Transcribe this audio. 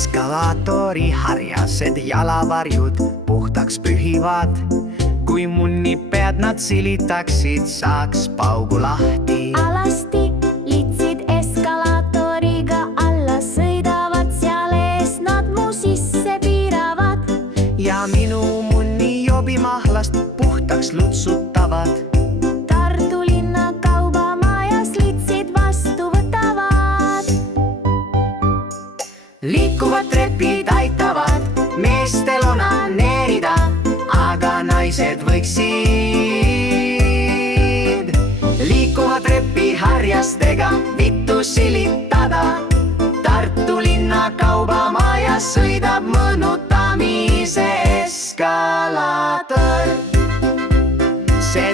Eskalaatori harjased jalavarjud puhtaks pühivad. Kui munnipead nad silitaksid, saaks paugu lahti. Alasti litsid eskalaatoriga alla sõidavad, seal ees nad mu sisse piiravad. Ja minu munni jobimahlast puhtaks lutsutavad. Tartu linna kaubamajas litsid vastu võtavad. Liikuvad trepid aitavad meestel onaneerida, aga naised võiksid liikuva trepi harjastega vittu silitada. Tartu linna kaubamajas sõidab mõnutamise eskalaator. See